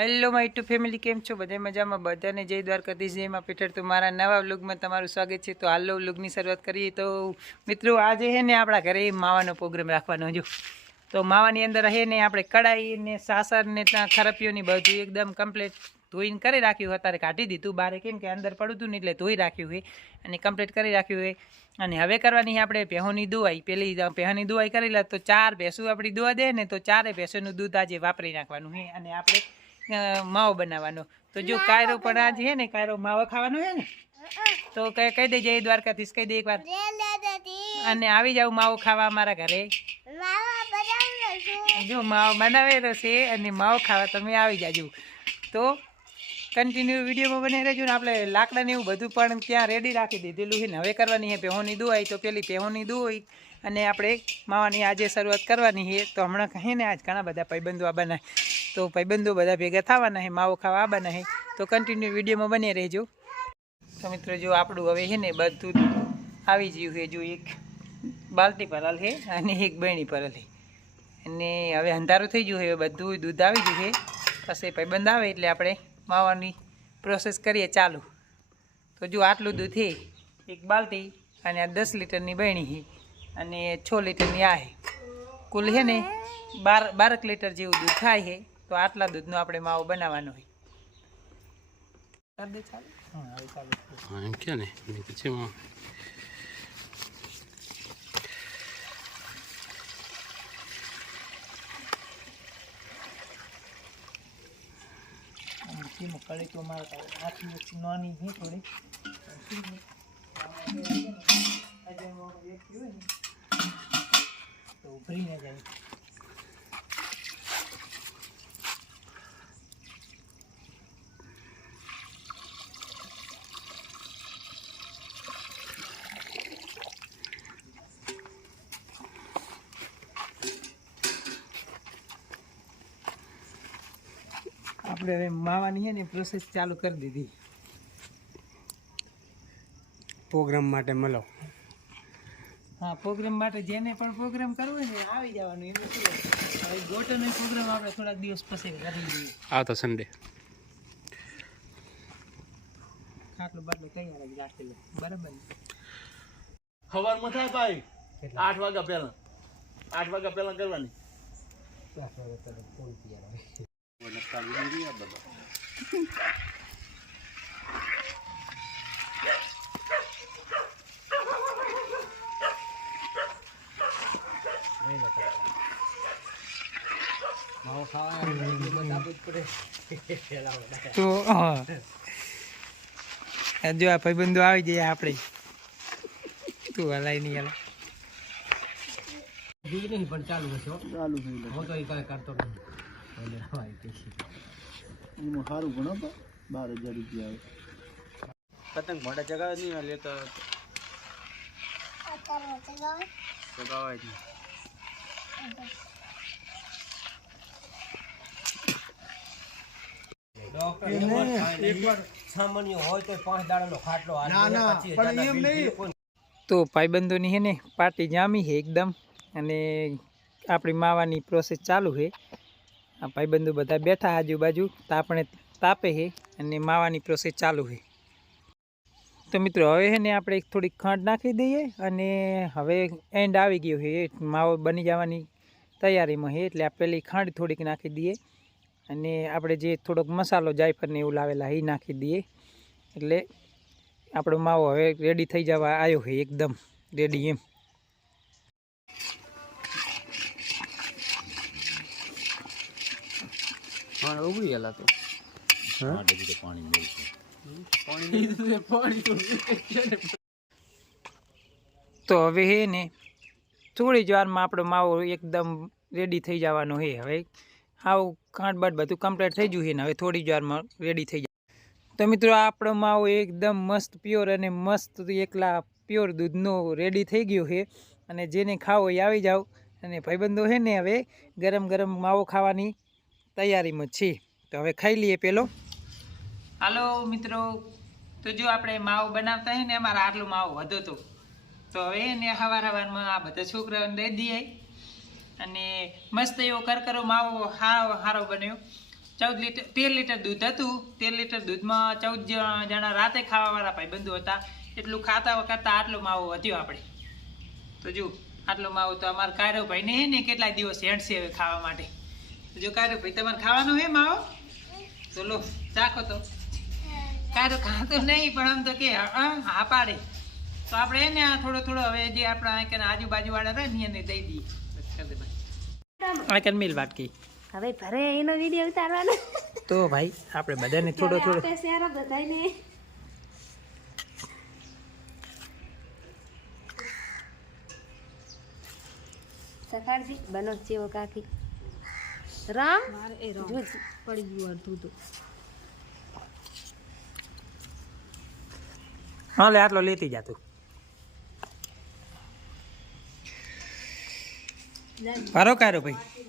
Hello my YouTube family, કેમ છો? બધા મજામાં? બધાને જય દ્વારકાધીશ, જય માં પીઠર. તો મારા નવા વ્લોગમાં તમારું સ્વાગત છે. તો હાલો વ્લોગની શરૂઆત કરીએ. તો મિત્રો આજે છે ને આપણા ઘરે માવાનો પ્રોગ્રામ રાખવાનો જો. તો માવાની અંદર છે ને આપણે કડાઈ ને સાસર ને ખરપીઓની બધું એકદમ કમ્પ્લીટ ધોઈને કરી રાખ્યું. અત્યારે કાઢી દીધું બહાર, કેમ કે અંદર પડું હતું ને એટલે ધોઈ રાખ્યું હોય અને કમ્પ્લીટ કરી રાખ્યું હોય. અને હવે કરવાની આપણે ભેહોની દુવાઈ. પેલી ભેહોની દુવાઈ કરી લે તો 4 ભેંસું આપણી દુવા દે ને, તો 4 ભેંસોનું દૂધ આજે વાપરી નાખવાનું છે. અને આપણે માવો બનાવવાનો. તો જો કાયરો પણ આજે છે ને, કાયરો માવો ખાવાનો છે ને, તો કહી દે જય દ્વારકાધીશ, કહી દે એકવાર. અને આવી જાવ માવો ખાવા અમારા ઘરે. જો માવો બનાવેલો છે અને માવો ખાવા તમે આવી જાજો. તો કન્ટિન્યુ વિડીયોમાં બની રહેજો ને. આપણે લાકડાને એવું બધું પણ ત્યાં રેડી રાખી દીધેલું છે ને. હવે કરવાની છે ભેહોની દુવાઈ. તો પેલી ભેહોની દુવાઈ અને આપણે માવાની આજે શરૂઆત કરવાની છે. તો હમણાં કહે ને આજ ઘણા બધા ભાઈબંધો આવવાના, તો ભાઈબંધો બધા ભેગા થવાના છે, માવો ખાવા આવવાના છે. તો કન્ટિન્યુ વિડીયોમાં બની રહેજો. તો મિત્રો જો આપણું હવે છે ને બધું આવી ગયું છે. જો એક બાલટી ભરેલ છે અને એક બહેણી ભરેલ છે. અને હવે અંધારું થઈ ગયું છે, બધું દૂધ આવી ગયું છે. પછી ભાઈબંધ આવે એટલે આપણે માવાની પ્રોસેસ કરીએ ચાલુ. તો જો આટલું દૂધ છે, એક બાલટી, અને આ 10 લીટરની બહેણી છે અને 6 લીટરની આ છે. કુલ છે ને 12 લીટર જેવું દૂધ થાય છે. તો આટલા દૂધનો આપણે માવો બનાવવાનો હોય. એમ કે ને પછી કળી તો મારા આખી નાની છે થોડી, તો ઉભરી ના જાય. આપણે હવે માવાની છે ને પ્રોસેસ ચાલુ કરી દીધી. પ્રોગ્રામ માટે મળો. હા, પ્રોગ્રામ માટે જેને પણ પ્રોગ્રામ કરવો હોય ને આવી જવાનું. એનું શું, હવે ગોટોનો પ્રોગ્રામ આપણે થોડાક દિવસ પછી કરી દઈએ. આવતો સન્ડે ખાટલો બાટલો તૈયાર જ રાખેલો, બરાબર ને? સવારમાં થાય ભાઈ 8 વાગ્યા પહેલા, 8 વાગ્યા પહેલા કરવાની. તો જો આ ભાઈબંધો આવી જાય આપણે. તું હલાય નહીં હલા નહીં પણ ચાલુ હશે. ચાલુ થઈ ગયું. હું તો એ કાંઈ કરતો નહીં. એમાં સારું ભણો 12,000 રૂપિયા આવે. પતંગ મોટા ચગાવે નહીં લેતો ચગાવાય નહીં. એકવાર સામાન્ય હોય તો 5 દાડાનો ખાટલો હાલ. તો ભાઈબંધોની છે ને પાર્ટી જામી છે એકદમ. અને આપણી માવાની પ્રોસેસ ચાલુ છે. આ ભાઈબંધો બધા બેઠા આજુબાજુ, તાપણે તાપે છે અને માવાની પ્રોસેસ ચાલુ છે. તો મિત્રો હવે છે ને આપણે થોડીક ખાંડ નાખી દઈએ અને હવે એન્ડ આવી ગયો છે, માવો બની જવાની તૈયારીમાં છે. એટલે આ પેલી ખાંડ થોડીક નાખી દઈએ અને આપણે જે થોડોક મસાલો જાયફળને એવું લાવેલા એ નાખી દઈએ. એટલે આપણો માવો હવે રેડી થઈ જવા આવ્યો છે, એકદમ રેડી એમ. ઉગડી ગયેલા તો તો હવે હે ને થોડી જ વારમાં આપણો માવો એકદમ રેડી થઈ જવાનો છે. હવે આવું ખાંડ બાટ બધું કમ્પ્લીટ થઈ ગયું છે ને હવે થોડી જ વારમાં રેડી થઈ જાય. તો મિત્રો આપણો માવો એકદમ મસ્ત પ્યોર અને મસ્ત એકલા પ્યોર દૂધનો રેડી થઈ ગયો છે. અને જેને ખાવો એ આવી જાઓ. અને ભાઈબંધો છે ને હવે ગરમ ગરમ માવો ખાવાની તૈયારીમાં છે. તો હવે ખાઈ લઈએ પેલો. હાલો મિત્રો, તો જો આપણે માવો બનાવતા હોય ને, અમારા આટલો માવો વધો હતો. તો હવે ને સવારમાં આ બધા છોકરાઓને દઈ દઈએ અને મસ્ત એવો કરકરો માવો સારો બન્યો. 13 લીટર દૂધ હતું. 13 લીટર દૂધમાં 14 જણા રાતે ખાવાવાળા ભાઈબંધો હતા. એટલું ખાતા કરતા આટલો માવો વધ્યો આપણે. તો જો આટલો માવો તો અમારા કાયરો ભાઈને હે ને કેટલાય દિવસ હેડશે હવે ખાવા માટે. તો જો કાયરો ભાઈ તમારે ખાવાનો હે માવો તો લો ચાખો તો. કાયરો ખાતો નહીં પણ આમ તો કે હા પાડે. તો આપણે એને થોડો થોડો હવે જે આપણા કે આજુબાજુ વાળા રહે ને એને દઈ દઈએ. આ કે મિલ વાટકી હવે ભરે એનો વિડીયો ઉતારવાનો તો ભાઈ આપણે બધાને થોડો થોડો આપે શેર બધાને સખાડજી બનો જેવો કાકી રામ જો પડી ગયું અડધું તો હા લે આટલો લેતી જા તું. પારો કારો ભાઈ